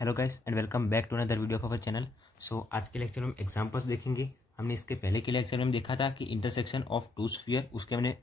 Hello guys and welcome back to another video of our channel. आज के lecture में examples देखेंगे। हमने इसके पहले के लेक्चर में देखा था कि इंटरसेक्शन ऑफ टू स्फीयर, उसके हमने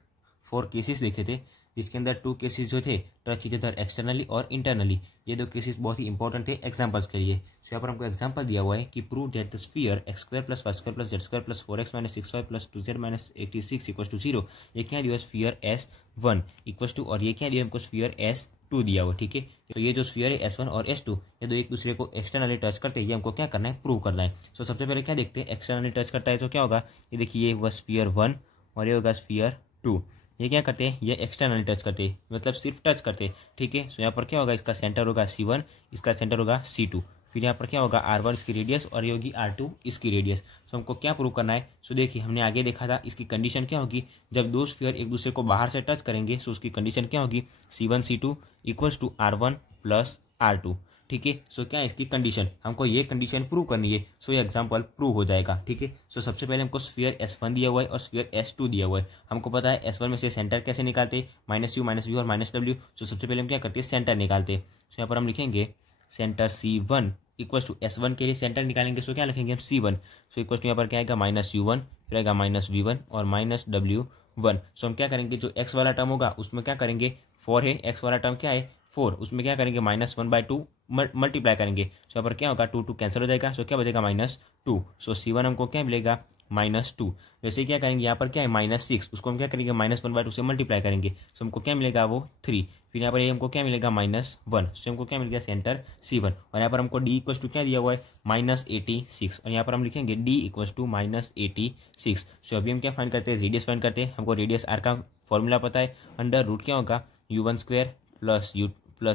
4 केसेस देखे थे, जिसके अंदर 2 केसेस जो थे टच ईच अदर एक्सटर्नली और इंटरनली। ये 2 केसेस बहुत ही इंपॉर्टेंट थे एग्जांपल्स के लिए। यहाँ पर हमको एग्जांपल दिया हुआ है कि prove that the sphere x square plus y square plus z square plus 4x minus 6y plus 2z minus 86 equal to 0। ये क्या दिया स्फीयर S1 इक्वल टू, और ये क्या दिया हमको स्फीयर S2 दिया हुआ। ठीक है, तो ये जो स्फीयर है S1 और S2 ये दो एक दूसरे को एक्सटर्नली टच करते हैं। ये हमको क्या करना है, प्रूव करना है। सबसे पहले क्या देखते हैं, एक्सटर्नली टच करता है तो क्या होगा, ये देखिए ये होगा स्फीयर 1 और ये होगा स्फीयर 2। ये क्या करते हैं, ये एक्सटर्नली टच करते हैं, मतलब सिर्फ टच करते हैं। ठीक है, यहाँ पर क्या होगा, इसका सेंटर होगा C1, इसका सेंटर होगा C2। फिर यहाँ पर क्या होगा R1 इसकी रेडियस और ये होगी R2 इसकी रेडियस। हमको क्या प्रूव करना है। देखिए हमने आगे देखा था, इसकी कंडीशन क्या होगी, जब दो स्फीयर एक दूसरे को बाहर से टच करेंगे उसकी कंडीशन क्या होगी, C1 C2 equals to R1 plus R2। ठीक है, क्या है इसकी कंडीशन, हमको ये कंडीशन प्रूव करनी है। ये एग्जांपल प्रूव हो जाएगा। ठीक है, सबसे पहले हमको स्फीयर S1 दिया हुआ है और स्फीयर S2 दिया हुआ है। हमको पता है S1 में से सेंटर कैसे निकालते हैं, -u -v और -w। सबसे पहले हम क्या करते हैं, सेंटर निकालते हैं। यहाँ पर हम लिखेंगे centre C1 equal to S1 के लिए सेंटर निकालेंगे, क्या लिखेंगे हम C1। इक्वल टू यहाँ पर क्या आएगा -u1, फिर आएगा -v1 और -w1। हम क्या करेंगे, जो x वाला टर्म होगा उसमें क्या करेंगे, 4 है, x वाला टर्म क्या है 4, उसमें क्या करेंगे -1/2 मल्टीप्लाई करेंगे। यहाँ पर क्या होगा 2 2 कैंसिल हो जाएगा, क्या बचेगा -2। C1 हमको क्या मिलेगा -2। वैसे क्या करेंगे, यहाँ पर क्या है -6, उसको हम क्या करेंगे -1/2 से मल्टीप्लाई करेंगे। हमको क्या मिलेगा वो 3। फिर यहाँ पर ये हमको क्या मिलेगा -1, हमको क्या मिल गया सेंटर C1। और यहाँ पर हमको D इक्वल टू क्या दिया हुआ है -86, और यहाँ पर हम लिखेंगे D इक्वल टू -86। अभी हम क्या फाइंड करते हैं, रेडियस फाइंड करते हैं। हमको रेडियस R का फॉर्मूला पता है, अंडर रूट क्या होगा u1 square plus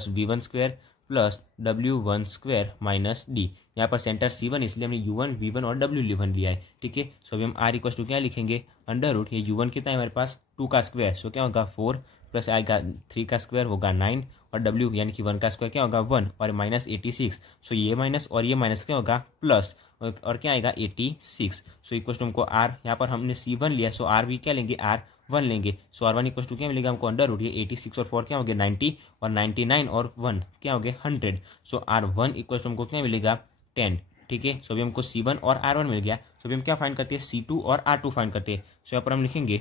v1 square plus w1 square minus d। यहाँ पर सेंटर C1 इसलिए हमने u1 v1 और w1 लिया है। ठीक है, अभी हम r इक्वल टू क्या लिखेंगे, अंडर रूट ये u1 कितना है हमारे पास 2 का स्क्वायर, क्या होगा 4 प्लस आएगा 3 का स्क्वायर होगा 9 और w यानी कि 1 का स्क्वायर क्या होगा 1 और -86। ये माइनस और ये माइनस क्या होगा प्लस, और क्या आएगा 86। इक्वल टू हमको r, यहाँ पर हमने C1 लिया, r भी क्या लेंगे R1 लेंगे। R1 इक्वल टू क्या मिलेगा हमको अंडर रूट ये 86 और 4 क्या हो गया 90 और 99 और 1 क्या हो गया 100। R1 इक्वल टू हमको क्या मिलेगा 10। ठीक है, अभी हमको C1 और R1 मिल गया। अभी हम क्या फाइंड करते हैं, C2 और R2 फाइंड करते हैं। यहाँ पर हम लिखेंगे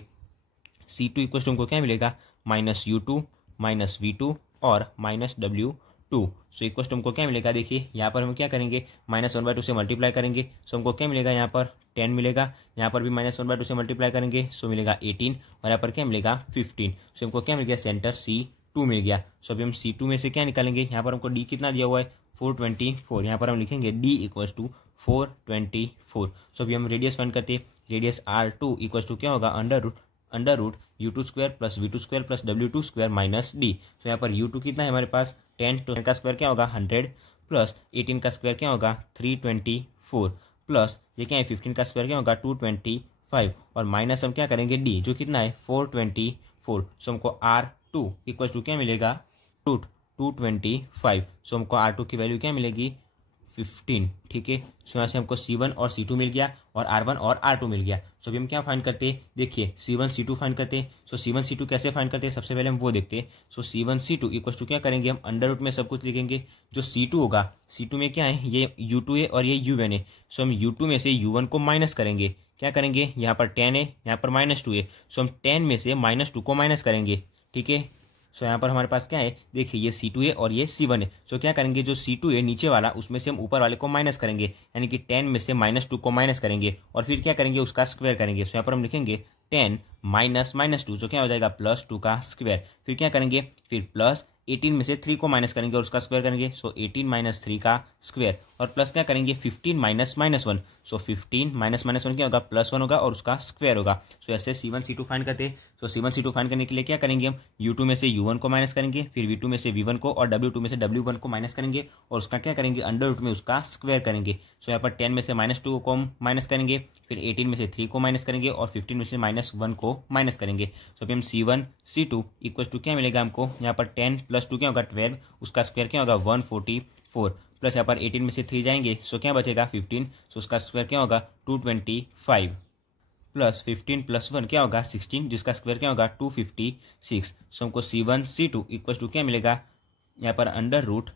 C2 इक्वल टू हमको क्या मिलेगा -u2 -v2 और -w2। इक्वल टू हमको क्या मिलेगा, देखिए यहाँ पर हम क्या करेंगे -1/2 से मल्टीप्लाई करेंगे। हमको क्या मिलेगा, यहाँ पर 10 मिलेगा, यहाँ पर भी -1/2 से मल्टीप्लाई करेंगे, मिलेगा 18 और यहाँ पर क्या मिलेगा 15। हमको क्या मिल गया, सेंटर C2 मिल गया। अभी हम C2 में से क्या निकालेंगे, यहाँ पर हमको D कितना दिया हुआ है 424, यहाँ पर हम लिखेंगे D इक्वल टू 424। अभी हम रेडियस फाइंड करते हैं। रेडियस R2 इक्वल टू क्या होगा under root u2 square plus v2 square plus w2 square minus d। यहाँ पर u2 कितना है हमारे पास 10, तो 10 का स्क्वायर क्या होगा 100 प्लस 18 का स्क्वायर क्या होगा 324 प्लस ये क्या है 15 का स्क्वायर क्या होगा 225 और माइनस हम क्या करेंगे d जो कितना है 424। हमको R2 इक्वल टू क्या मिलेगा रूट 225। हमको R2 की वैल्यू क्या मिलेगी 15। ठीक है, यहाँ से हमको C1 और C2 मिल गया और R1 और R2 मिल गया। अभी हम क्या फाइंड करते हैं, देखिए C1 C2 फाइंड करते हैं। C1 C2 कैसे फाइंड करते हैं, सबसे पहले हम वो देखते हैं। C1 C2 इक्वल टू क्या करेंगे, हम अंडर रूट में सब कुछ लिखेंगे। जो C2 होगा, C2 में क्या है ये u2 है और ये u1 है। हम u2 में से u1 को माइनस करेंगे, क्या करेंगे यहाँ पर 10 है, यहाँ पर -2 है। हम 10 में से -2 को माइनस करेंगे। ठीक है, यहाँ पर हमारे पास क्या है, देखिए ये C2 है और ये C1 है। क्या करेंगे, जो C2 है नीचे वाला उसमें से हम ऊपर वाले को माइनस करेंगे, यानी कि 10 में से -2 को माइनस करेंगे और फिर क्या करेंगे उसका स्क्वायर करेंगे। यहाँ पर हम लिखेंगे 10 माइनस -2 क्या हो जाएगा +2 का स्क्वायर। फिर क्या करेंगे, फिर प्लस 18 में से 3 को माइनस करेंगे और उसका स्क्वायर करेंगे। 18 - 3 का स्क्वायर और प्लस क्या करेंगे 15 - -1। 15 - -1 क्या होगा +1 होगा और उसका स्क्वायर होगा। ऐसे C1 C2 फाइंड करते हैं। C1 C2 फाइंड करने के लिए क्या करेंगे, हम u2 में से u1 को माइनस करेंगे, फिर v2 में से v1 को और w2 में से w1 को माइनस करेंगे और उसका क्या करेंगे अंडर रूट में उसका स्क्वायर करेंगे। यहाँ पर 10 में से -2 को माइनस करेंगे, फिर 18 में से 3 को माइनस करेंगे और 15 में से -1 को माइनस करेंगे। अभी हम C1 C2 इक्वल टू क्या मिलेगा हमको, यहाँ पर 10 + 2 क्या होगा 12, उसका स्क्वायर क्या होगा 144 प्लस यहाँ पर 18 में से 3 जाएंगे, क्या बचेगा 15, उसका स्क्वायर क्या होगा 225 प्लस 15 + 1 क्या होगा 16, जिसका स्क्वायर क्या होगा 256। हमको C1 C2 इक्वल टू क्या मिलेगा, यहाँ पर अंडर रूट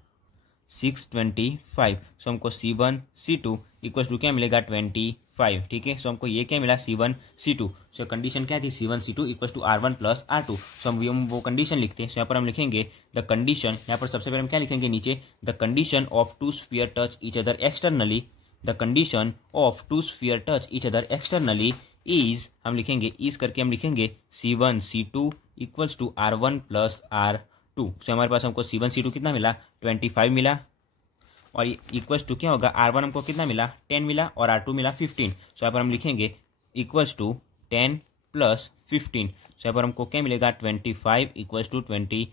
625। सो हमको C1 C2 इक्वल टू क्या मिलेगा 25। ठीक है, सो हमको ये क्या मिला C1 C2। सो कंडीशन क्या थी C1 C2 equal to R1 plus R2। सो हम वो कंडीशन लिखते हैं। सो यहाँ पर हम लिखेंगे द कंडीशन, यहाँ पर सबसे पहले हम क्या लिखेंगे नीचे, the condition of two sphere touch each other externally, the condition of two sphere touch each other externally is, हम लिखेंगे इज करके हम लिखेंगे C1 C2 equals to R1 plus R2। सो हमारे पास हमको C1 C2 कितना मिला 25 मिला, और इक्वल्स टू क्या होगा R1 हमको कितना मिला 10 मिला और R2 मिला 15। सो यहाँ पर हम लिखेंगे इक्वल्स टू 10 प्लस 15। सो यहाँ पर हमको क्या मिलेगा 25 इक्वल्स टू 25।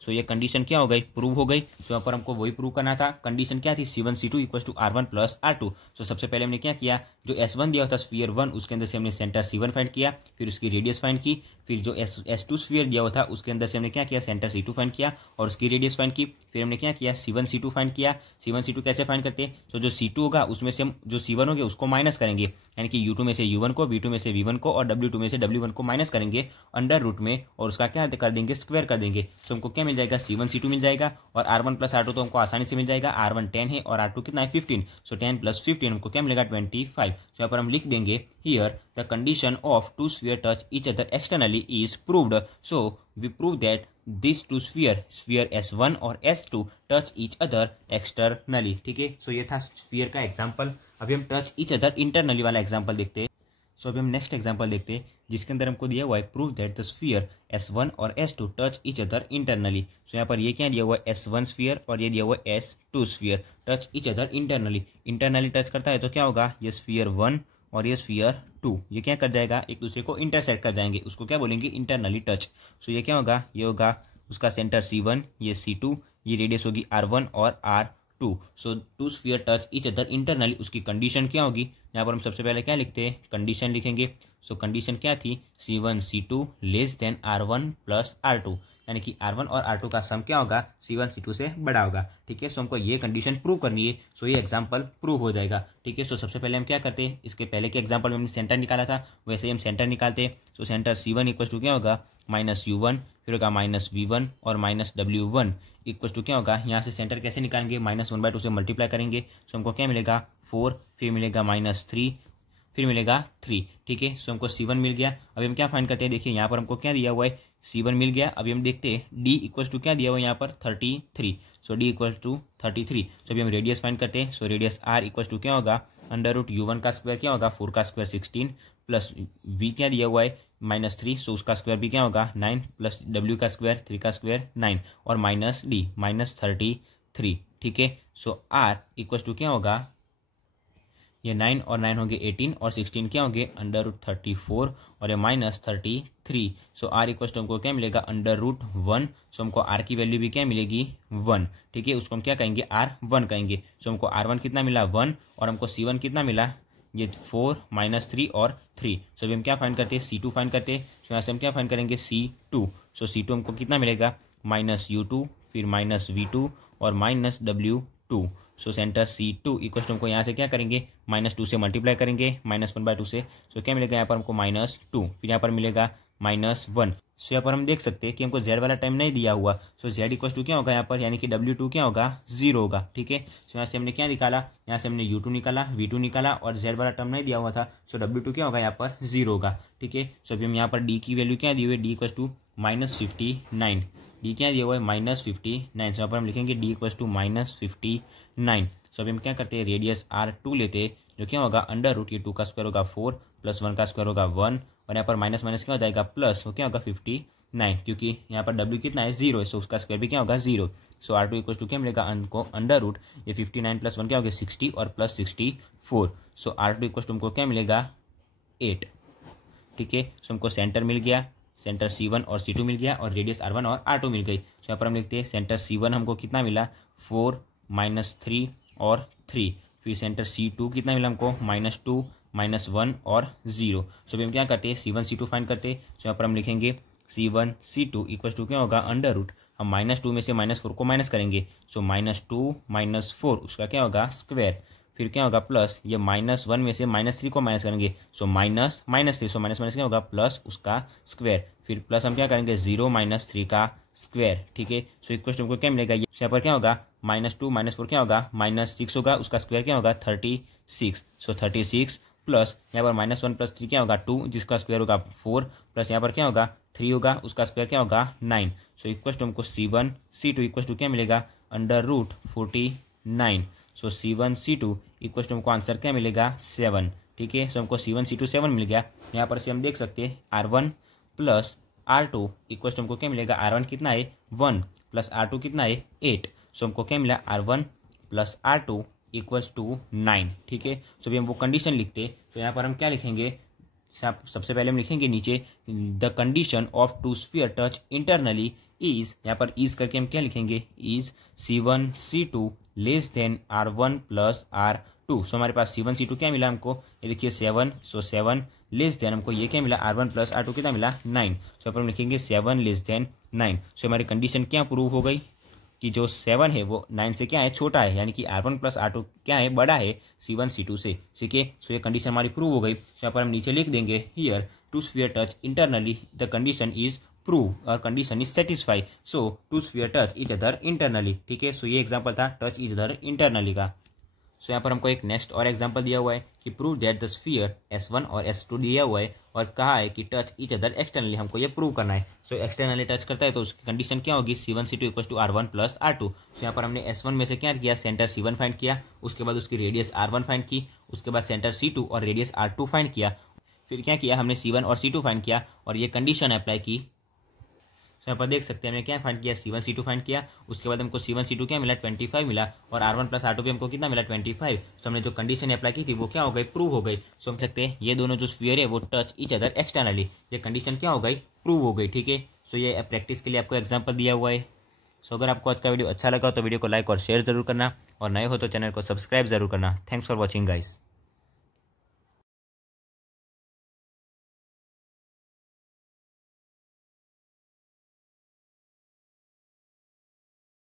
सो ये कंडीशन क्या हो गई, प्रूव हो गई। सो यहाँ पर हमको वही प्रूव करना था। कंडीशन क्या थी C1 C2 equals to R1 plus R2। सो सबसे पहले हमने क्या किया, जो S1 दिया होता स्फीयर 1 उसके अंदर से हमने सेंटर C1 फाइंड किया, फिर उसकी रेडियस फाइंड की, फिर जो S2 स्फीयर दिया हुआ था उसके अंदर से हमने क्या किया, सेंटर C2 फाइंड किया और उसकी रेडियस फाइंड की, फिर हमने क्या किया C1 C2 फाइंड किया। C1 C2 कैसे फाइंड करते हैं, तो जो C2 होगा उसमें से हम जो C1 होगा उसको माइनस करेंगे, यानी कि U2 में से U1 को, V2 में से V1 को और W2 में से W1 को माइनस करेंगे अंडर रूट में, और उसका क्या कर देंगे, स्क्वायर कर देंगे। तो हमको क्या मिल जाएगा C1 C2 मिल जाएगा, और R1 प्लस R2 तो हमको आसानी से मिल जाएगा। R1 10 है और R2 कितना है 15। सो 10 प्लस 15 हमको क्या मिलेगा 25। सो यहाँ पर हम लिख देंगे here the condition of two sphere touch each other externally is proved. So we prove that this two sphere S1 और S2 touch each other externally. ठीक है, सो ये था स्फीयर का एग्जाम्पल। अभी हम टच ईच अदर इंटरनली वाला example देखते हैं। सो अभी हम नेक्स्ट एग्जाम्पल देखते हैं जिसके अंदर हमको दिया हुआ है prove that the sphere S1 और S2 touch each other internally. So यहाँ पर ये क्या दिया हुआ है S1 स्फीयर और ये दिया हुआ है S2 sphere touch each other internally. Internally touch करता है तो क्या होगा, ये स्फीयर 1 और ये स्फीयर 2 ये क्या कर जाएगा, एक दूसरे को इंटरसेक्ट कर जाएंगे, उसको क्या बोलेंगे इंटरनली टच। सो ये क्या होगा, ये होगा उसका सेंटर C1, ये C2, ये रेडियस होगी R1 और R2। So two sphere touch each other internally, उसकी कंडीशन क्या होगी, यहाँ पर हम सबसे पहले क्या लिखते हैं, कंडीशन लिखेंगे। सो कंडीशन क्या थी, C1 C2 less than R1 plus R2, यानी कि R1 और R2 का सम क्या होगा C1 C2 से बड़ा होगा। ठीक है, सो हमको ये कंडीशन प्रूव करनी है। सो ये एग्जांपल प्रूव हो जाएगा। ठीक है, सो सबसे पहले हम क्या करते हैं, इसके पहले के एग्जांपल में हमने सेंटर निकाला था, वैसे ही हम सेंटर निकालते हैं। So centre C1 equal to क्या होगा -U1, फिर होगा -V1 और -W1 इक्वल टू क्या होगा, यहाँ से सेंटर कैसे निकालेंगे, -1/2 से मल्टीप्लाई करेंगे। सो हमको क्या मिलेगा 4, फिर मिलेगा -3, फिर मिलेगा 3। ठीक है, सो हमको C1 मिल गया। अभी हम क्या फाइंड करते हैं, देखिए यहाँ पर हमको क्या दिया हुआ है C1 मिल गया। अभी हम देखते हैं D इक्वल्स टू क्या दिया हुआ है यहाँ पर 33। So D equals to 33। So अभी हम रेडियस फाइंड करते हैं। So radius R equals to क्या होगा, अंडर रूट U1 का स्क्वायर क्या होगा 4 का स्क्वायर 16 प्लस V क्या दिया हुआ है -3, सो उसका स्क्वायर भी क्या होगा 9 प्लस W का स्क्वायर 3 का स्क्वायर 9 और माइनस D -33। ठीक है, सो R इक्वल्स टू क्या होगा, ये 9 और 9 होंगे 18 और 16 क्या होंगे अंडर रूट 34 और ये -33। सो R इक्वल टू हमको क्या मिलेगा अंडर रूट 1। सो हमको R की वैल्यू भी क्या मिलेगी 1। ठीक है, उसको हम क्या कहेंगे R1 कहेंगे। सो हमको R1 कितना मिला 1 और हमको C1 कितना मिला ये 4 -3 और 3। सो अभी हम क्या फाइंड करते हैं C2 फाइंड करते हैं। सो यहाँ से हम क्या फाइंड करेंगे C2। सो C2 हमको कितना मिलेगा -U2 फिर -V2 और -W2। So centre C2 equal to हमको यहाँ से क्या करेंगे -2 से मल्टीप्लाई करेंगे -1/2 से। सो क्या मिलेगा यहाँ पर हमको -2, फिर यहाँ पर मिलेगा -1। सो यहाँ पर हम देख सकते हैं कि हमको Z वाला टाइम नहीं दिया हुआ। सो Z इक्वल टू क्या होगा यहाँ पर, यानी कि W2 क्या होगा 0 होगा। ठीक है, सो यहाँ से हमने क्या निकाला, यहाँ से हमने U2 निकाला, V2 निकाला और Z वाला टर्म नहीं दिया हुआ था। सो W2 क्या होगा यहाँ पर 0 होगा। ठीक है, सो अभी हम यहाँ पर D की वैल्यू क्या दी हुई है, D इक्वल टू -59। D क्या दिया हुआ है -59। सो यहाँ पर हम लिखेंगे D इक्वल टू -59। सो अभी हम क्या करते हैं, रेडियस R2 लेते हैं, जो क्या होगा अंडर रूट ये 2 का स्क्वायर होगा 4 प्लस 1 का स्क्वायर होगा 1 और यहाँ पर माइनस माइनस क्या हो जाएगा प्लस, वो क्या होगा 59, क्योंकि यहाँ पर W कितना है 0 है, सो उसका स्क्वायर भी क्या होगा 0। सो R2 इक्वल टू क्या मिलेगा हमको अंडर रूट ये 59 प्लस 1 क्या होगा 60 और plus 64। So R2 equal to हमको क्या मिलेगा 8। ठीक है, सो हमको सेंटर मिल गया, सेंटर C1 और C2 मिल गया और रेडियस R1 और R2 मिल गई। सो यहाँ पर हम लिखते हैं सेंटर C1 हमको कितना मिला 4 -3 और 3, फिर सेंटर C2 कितना मिला हमको -2 -1 और 0। सो अभी हम क्या करते हैं C1 C2 फाइंड करते हैं। सो यहाँ पर हम लिखेंगे C1 C2 इक्वल टू क्या होगा अंडर रूट, हम -2 में से -4 को माइनस करेंगे। सो -2 -4 उसका क्या होगा स्क्वायर, फिर क्या होगा प्लस ये -1 में से -3 को माइनस करेंगे। सो -3, सो माइनस क्या होगा प्लस उसका स्क्वायर, फिर प्लस हम क्या करेंगे 0 -3 का स्क्वायर, ठीक है। सो इक्वल टू हमको क्या मिलेगा, यहाँ पर क्या होगा -2 -4 क्या होगा -6 होगा, उसका स्क्वायर क्या होगा 36। सो 36 प्लस यहाँ पर -1 + 3 क्या होगा 2, जिसका स्क्वायर होगा 4, प्लस यहाँ पर क्या होगा 3 होगा, उसका स्क्वायर क्या होगा 9। सो इक्वल टू हमको C1 C2 इक्वल टू क्या मिलेगा √49। सो C1 C2 इक्वल टू हमको आंसर क्या मिलेगा 7, ठीक है। सो हमको C1 C2 7 मिल गया। यहाँ पर से हम देख सकते हैं R1 + R2 इक्वल टू हमको क्या मिलेगा, R1 कितना है 1 प्लस R2 कितना है 8। सो हमको क्या मिला R1 + R2 इक्वल्स टू 9, ठीक है। सो अभी हम वो कंडीशन लिखते, तो यहाँ पर हम क्या लिखेंगे, सबसे पहले हम लिखेंगे नीचे the condition of two sphere touch internally is, यहाँ पर इज करके हम क्या लिखेंगे is C1 C2 < R1 + R2। सो हमारे पास C1 C2 क्या मिला हमको, ये देखिए 7। सो 7 < हमको ये क्या मिला R1 + R2 कितना मिला 9। सो यहाँ पर हम लिखेंगे 7 < 9। सो हमारी कंडीशन क्या प्रूव हो गई कि जो 7 है वो 9 से क्या है छोटा है, यानी कि R1 + R2 क्या है बड़ा है C1 C2 से, ठीक है। सो ये कंडीशन हमारी प्रूव हो गई। यहाँ पर हम नीचे लिख देंगे here two sphere touch internally the condition is prove और condition is satisfy. So two sphere touch each other internally, ठीक है। सो ये एग्जाम्पल था टच ईच अदर इंटरनली का। सो यहाँ पर हमको एक नेक्स्ट और एग्जांपल दिया हुआ है कि prove that the sphere S1 और S2 दिया हुआ है और कहा है कि टच ईच अदर एक्सटर्नली, हमको ये प्रूव करना है। सो एक्सटर्नली टच करता है तो उसकी कंडीशन क्या होगी C1 C2 equal to R1 + R2। सो यहाँ पर हमने S1 में से क्या किया, सेंटर C1 फाइंड किया, उसके बाद उसकी रेडियस R1 फाइंड की, उसके बाद सेंटर C2 और रेडियस R2 फाइंड किया, फिर क्या किया हमने C1 और C2 फाइंड किया और ये कंडीशन अप्लाई की। तो यहाँ पर देख सकते हैं हमने क्या फाइंड किया C1 C2 फाइंड किया, उसके बाद हमको C1 C2 क्या मिला 25 मिला और R1 + R2 भी हमको कितना मिला 25। तो हमने जो कंडीशन अप्लाई की थी वो क्या हो गई प्रूव हो गई। सो हम सकते हैं ये दोनों जो स्फीयर है वो टच ईच अदर एक्सटर्नली, ये कंडीशन क्या हो गई प्रूव हो गई, ठीक है। सो ये प्रैक्टिस के लिए आपको एग्जाम्पल दिया हुआ है। सो अगर आपको आज का वीडियो अच्छा लगा तो वीडियो को लाइक और शेयर जरूर करना और नए हो तो चैनल को सब्सक्राइब जरूर करना। Thanks for watching guys.